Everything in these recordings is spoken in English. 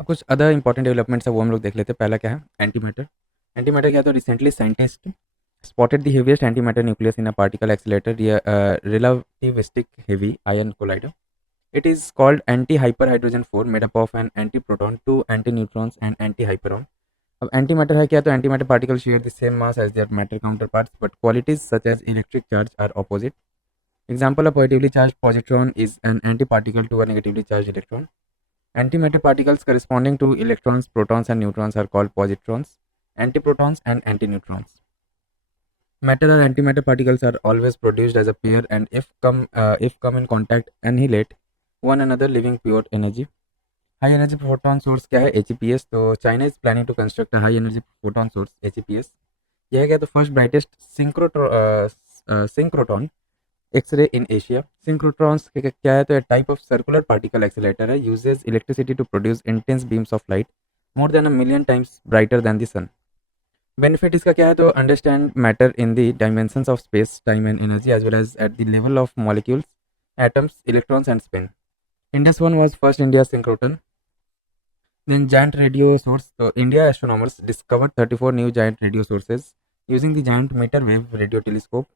अब कुछ other important developments है वो हम लोग देख लेते हैं। पहला क्या है, एंटी मैटर। एंटी मैटर क्या है, तो recently scientist spotted the heaviest antimatter nucleus in a particle accelerator, relativistic heavy ion collider. It is called anti-hyperhydrogen 4, made up of an antiproton, two antineutrons, and anti-hyperon. अब antimatter है क्या, तो antimatter particles share the same mass as their matter counterparts, but qualities such as electric charge are opposite. Example: a positively charged positron is an antiparticle to a negatively charged electron. Antimatter particles corresponding to electrons, protons, and neutrons are called positrons, antiprotons, and antineutrons. Matter or antimatter particles are always produced as a pair, and if come in contact, annihilate one another, leaving pure energy. High energy photon source क्या है, HEPS. तो China is planning to construct high energy photon source HEPS. यह क्या, तो first brightest synchrotron x ray in Asia. Synchrotrons क्या है, तो type of circular particle accelerator है, uses electricity to produce intense beams of light more than a million times brighter than the sun. Benefit इसका क्या है, तो understand matter in the dimensions of space time and energy as well as at the level of molecules, atoms, electrons and spin. Indus one was first India synchrotron. Then giant radio source. So India astronomers discovered 34 new giant radio sources using the giant meter wave radio telescope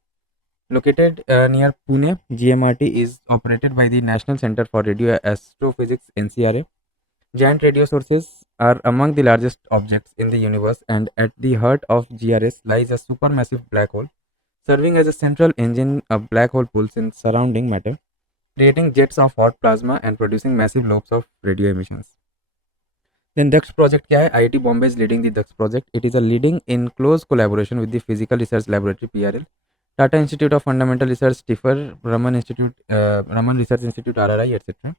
located near Pune. GMRT is operated by the National Center for Radio Astrophysics NCRA. Giant radio sources are among the largest objects in the universe, and at the heart of GRS lies a supermassive black hole, serving as a central engine. A black hole pulls in surrounding matter, creating jets of hot plasma and producing massive lobes of radio emissions. Then Daksh project क्या है, IIT Bombay is leading the Daksh project. It is a leading in close collaboration with the Physical Research Laboratory PRL, Tata Institute of Fundamental Research TIFR, Raman Research Institute RRI etc.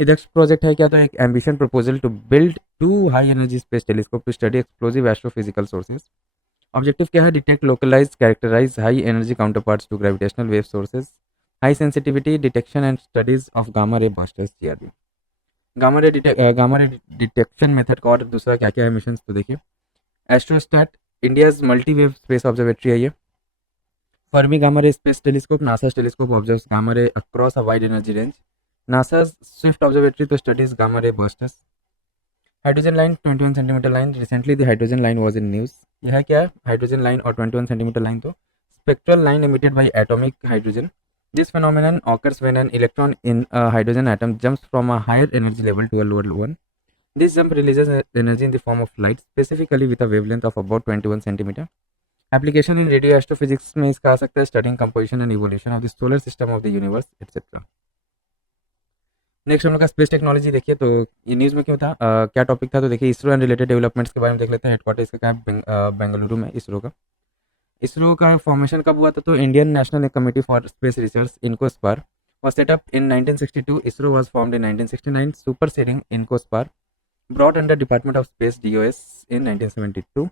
ये दक्ष project है क्या, तो एक ambition proposal to build 2 high energy space telescope to study explosive astrophysical sources. Objective क्या है, detect, localise, characterise high energy counterparts to gravitational wave sources, high sensitivity detection and studies of gamma ray bursters GRB. Gamma ray detection method का और दूसरा क्या क्या है mission, तो देखिए. Astrosat India's multi wave space observatory है ये. Fermi gamma ray space telescope, NASA telescope observes gamma ray across a wide energy range. NASA Swift observatory तो studies gamma ray bursters. Hydrogen line 21 centimetre line. Recently the hydrogen line was in news. यह क्या है, hydrogen line और 21 centimetre line, तो spectral line emitted by atomic hydrogen. This phenomenon occurs when an electron in a hydrogen atom jumps from a higher energy level to a lower one. This jump releases energy in the form of light, specifically with a wavelength of about 21 centimeter. Application in radio astrophysics में इसका आ सकता है, studying composition and evolution of the solar system of the universe etc. Next हम लोग का space technology देखिए. तो ये न्यूज़ में क्यों था, क्या टॉपिक था, तो देखिए इसरो एंड रिलेटेड डेवलपमेंट्स के बारे में देख लेते हैं. हेडक्वार्टर इसका क्या है, बेंगलुरु में इसरो का. इसरो का फॉर्मेशन कब हुआ था, तो Indian national committee for space research INCOSPAR was set up in 1962. ISRO was formed in 1969, superseding INCOSPAR, brought under Department of Space DOS in 1972.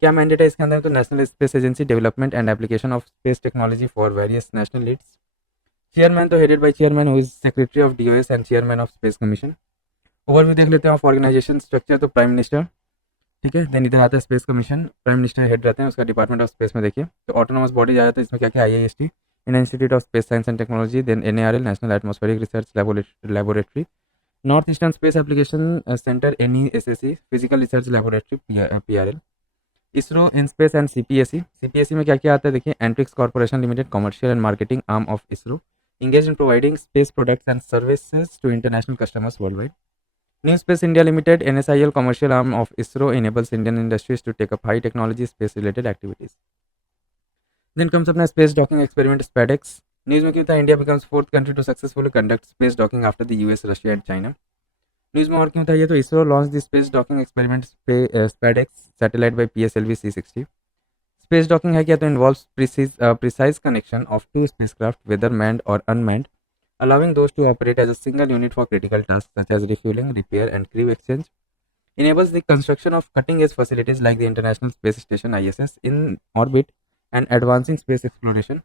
क्या मैंडेट है इसके अंदर, तो national space agency, development and application of space technology for various national leads. Chairman तो headed by chairman who is secretary of DOS and chairman of space commission. Overview देख लेते हैं of organisation structure, तो prime minister, ठीक है. Then इधर आता है space commission, prime minister head रहते हैं उसका. डिपार्टमेंट ऑफ स्पेस में देखिए तो ऑटोनोमस बॉडी आ जाता है इसमें, क्या क्या, IIST, Indian institute of space science and technology. Then NARL, national atmospheric research laboratory. North eastern space application centre NESSE, physical research laboratory PRL. ISRO in space and CPSE में क्या क्या आता है देखिए. Antrix corporation limited, commercial and marketing arm of ISRO, engaged in providing space products and services to international customers worldwide. New Space India Limited, NSIL, commercial arm of ISRO, enables Indian industries to take up high technology space related activities. Then comes अपना space docking experiment SpaceX. News में क्या था, India becomes fourth country to successfully conduct space docking after the US, Russia and China. News में और क्यों था ये, तो ISRO launch the space docking experiment SpaceX satellite by PSLV C60. Space docking है क्या, तो involves precise connection of two spacecraft, whether manned or unmanned, allowing those to operate as a single unit for critical tasks such as refueling, repair, and crew exchange. Enables the construction of cutting-edge facilities like the International Space Station (ISS) in orbit and advancing space exploration.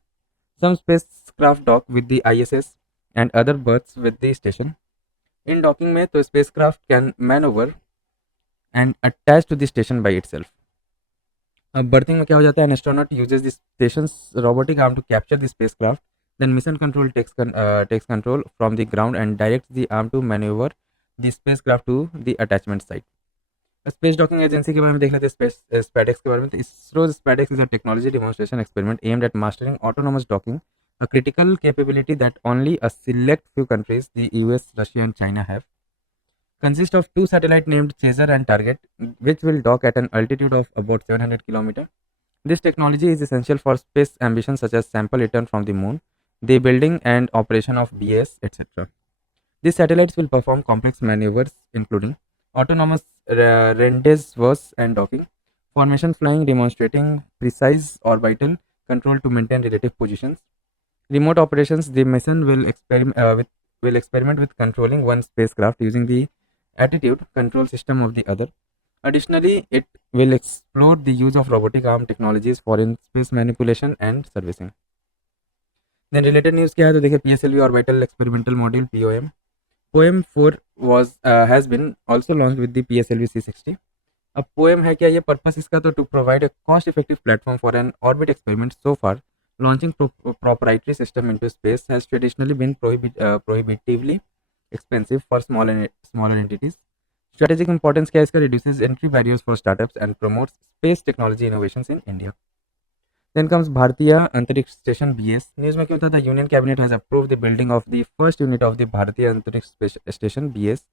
Some spacecraft dock with the ISS and other berths with the station. In docking में तो spacecraft can maneuver and attach to the station by itself. अब berthing में क्या हो जाता है, an astronaut uses the station's robotic arm to capture the spacecraft. Then mission control takes control from the ground and directs the arm to maneuver the spacecraft to the attachment site. Space docking agency के बारे में देख लेते हैं, स्पेडेक्स के बारे में। तो ISRO SpaDeX is a technology demonstration experiment aimed at mastering autonomous docking, a critical capability that only a select few countries, the US, Russia, and China have. Consists of two satellites named Chaser and Target, which will dock at an altitude of about 700 km. This technology is essential for space ambitions such as sample return from the moon, the building and operation of BS, etc. These satellites will perform complex maneuvers including autonomous rendezvous and docking, formation flying demonstrating precise orbital control to maintain relative positions. Remote operations, the mission will experiment with controlling one spacecraft using the attitude control system of the other. Additionally, it will explore the use of robotic arm technologies for in space manipulation and servicing. Then related news क्या है तो देखिए PSLV orbital experimental module POM. POM 4 has been also launched with the PSLV C60. अब POM है क्या, ये purpose इसका तो to provide a cost effective platform for an orbit experiment. So far launching proprietary system into space has traditionally been prohibitively expensive for smaller entities. Strategic importance क्या है इसका, reduces entry barriers for startups and promotes space technology innovations in India. Then comes Bharatiya Antariksh Station BS. News में क्या होता था, union cabinet has approved the building of the first unit of the Bharatiya Antariksh Station BS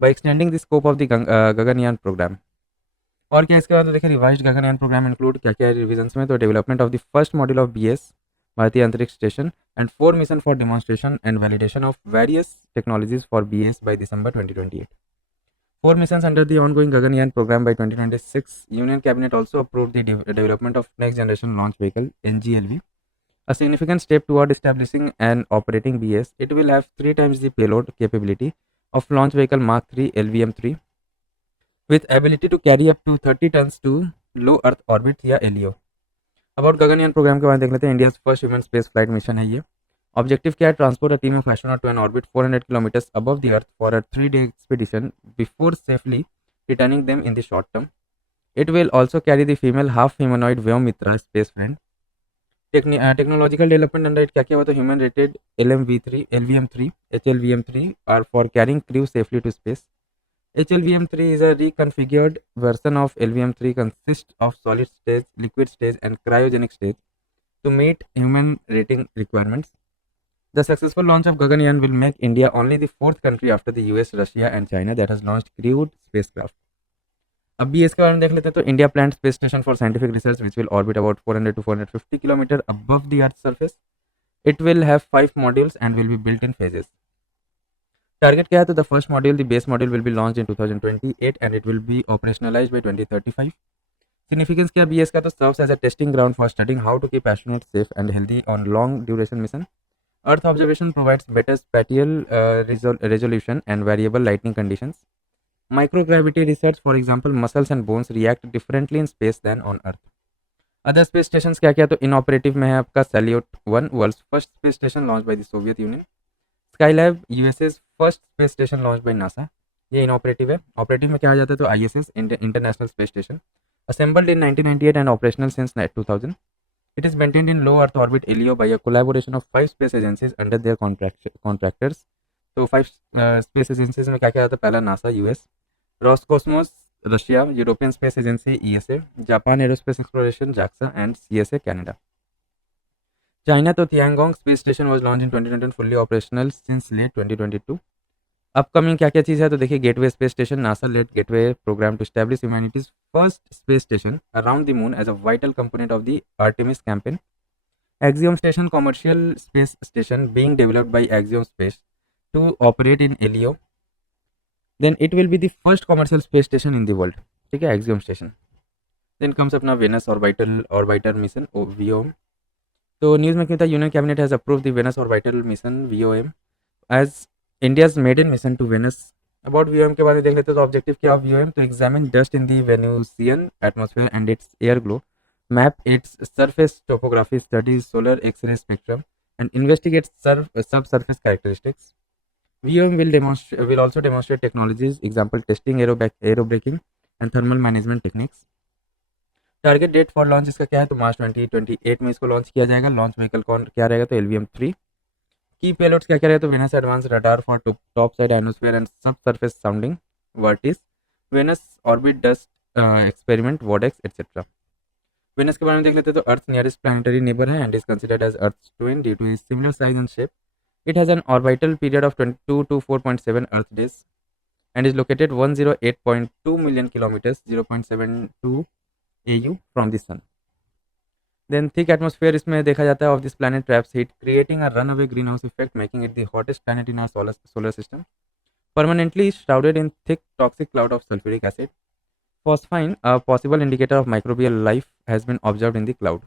by extending the scope of the Gaganyaan program. और क्या इसके बाद देखिए revised Gaganyaan programme include क्या क्या रिविजन्स में, तो development of the first module of BS भारतीय अंतरिक्ष station and 4 mission for demonstration and validation of various technologies for BS by December 2028. 4 missions under the ongoing Gaganyaan program by 2026. Union Cabinet also approved the development of Next Generation Launch Vehicle (NGLV), a significant step toward establishing an operating BS. It will have 3 times the payload capability of Launch Vehicle Mark 3 LVM-3, with ability to carry up to 30 tons to low Earth orbit या LEO. About Gaganyaan programme के बारे में देख लेते हैं। India first human space flight mission है ये। Objective क्या है, transport a team of astronaut to an orbit 400 kilometres above the earth for a 3-day expedition before safely returning them in the short term. It will also carry the female half humanoid Vyommitra space friend. Technological development under it क्या क्या हुआ, तो human rated LVM-3 HLVM-3 are for carrying crew safely to space. HLVM-3 is a reconfigured version of LVM-3, consists of solid stage, liquid stage, and cryogenic stage to meet human rating requirements. The successful launch of Gaganyaan will make India only the 4th country after the US, Russia, and China that has launched crewed spacecraft. अब भी इसके बारे में देख लेते हैं। तो India planned space station for scientific research which will orbit about 400 to 450 kilometre above the Earth's surface. It will have 5 modules and will be built in phases. Target क्या है, तो the first module, the base module will be launched in 2028 and it will be operationalized by 2035. Significance क्या BS का, तो serves as a testing ground for studying how to keep astronauts safe and healthy on long duration mission. Earth observation provides better spatial resolution and variable lighting conditions. Microgravity research, for example, muscles and bones react differently in space than on Earth. Other space stations क्या क्या, तो inoperative में है आपका Salyut 1, world's first space station launched by the Soviet Union. Skylab, USA's first space station launched by NASA. ये inoperative है। Operative में क्या आ जाता है, तो ISS international space station, assembled in 1998 and operational since 2000. It is maintained in low Earth orbit LEO by a collaboration of 5 space agencies under their contractors. तो 5 space agencies में क्या क्या आता है, पहला NASA US, Roscosmos Russia, European space agency ESA, Japan aerospace exploration JAXA and CSA Canada. China, तो Tiangong space station was launched in 2020 and fully operational since late 2022. Upcoming क्या क्या चीज़ है, तो देखिए gateway space station, NASA led gateway programme to establish humanity's first space station around the moon as a vital component of the Artemis campaign. Axiom Station, commercial space station being developed by Axiom Space to operate in LEO. Then it will be the first commercial space station in the world. ठीक है, Axiom Station. Then comes अपना Venus orbiter mission VOM. तो news में क्या था, union cabinet has approved the Venus orbital mission VOM as India's maiden mission to Venus. About VOM के बारे में देख लेते हैं। तो ऑब्जेक्टिव क्या VOM, तो examine dust in the Venusian atmosphere and its air glow, map its surface topography, study solar X-ray spectrum and investigate sub surface characteristics. VOM will also demonstrate technologies, example testing aerobraking and thermal management techniques. Target date for launch इसका क्या है, तो मार्च 2028 में इसको launch किया जाएगा. Launch vehicle कौन क्या रहेगा, तो LVM-3. की पेलोड्स क्या क्या रहे, तो Venus advance radar for top side ionosphere and sub surface sounding, VARTISS, Venus orbit dust experiment, VODEX etcetera. Venus के बारे में देख लेते हैं, तो अर्थ नियरेस्ट प्लानिटरी नेबर है and is considered as earth twin due to his similar size and shape. It has an orbital period of 22 to 4.7 earth days and is located 108.2 million kilometers 0.72 AU from the sun. Then thick atmosphere इसमें देखा जाता है of this planet traps heat, creating a runaway greenhouse effect, making it the hottest planet in our solar system. Permanently shrouded in thick toxic cloud of sulfuric acid. Phosphine, a possible indicator of microbial life, has been observed in the cloud.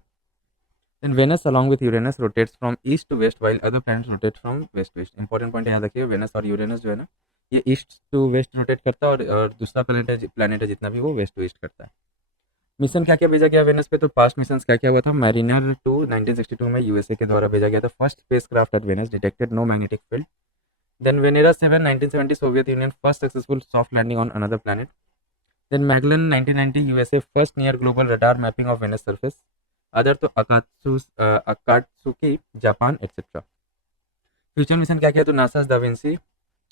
Then Venus along with Uranus rotates from east to west while other planets rotate from west to east. Important point याद रखिए, Venus और Uranus जो है ना, ये east to waste rotate करता है और दूसरा प्लेनेट है जितना भी वो वेस्ट टू ईस्ट करता है। मिशन क्या क्या भेजा गया वेनस पे, तो पास्ट मिशन क्या क्या हुआ था। मैरिनर 2 1962 में यूएसए के द्वारा भेजा गया था। First spacecraft at Venus, detected no magnetic field. Then Venera 7 1970 Soviet Union, first successful soft landing on another planet. Then Magellan 1990 USA, first near global radar mapping of Venus surface. Other तो Akatsuki Japan etcetera. Future mission क्या क्या, तो NASA's da Vinci,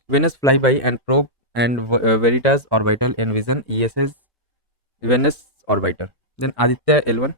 Venus fly by and probe and Veritas orbital and vision ESA's Venus orbiter. Then Aditya L1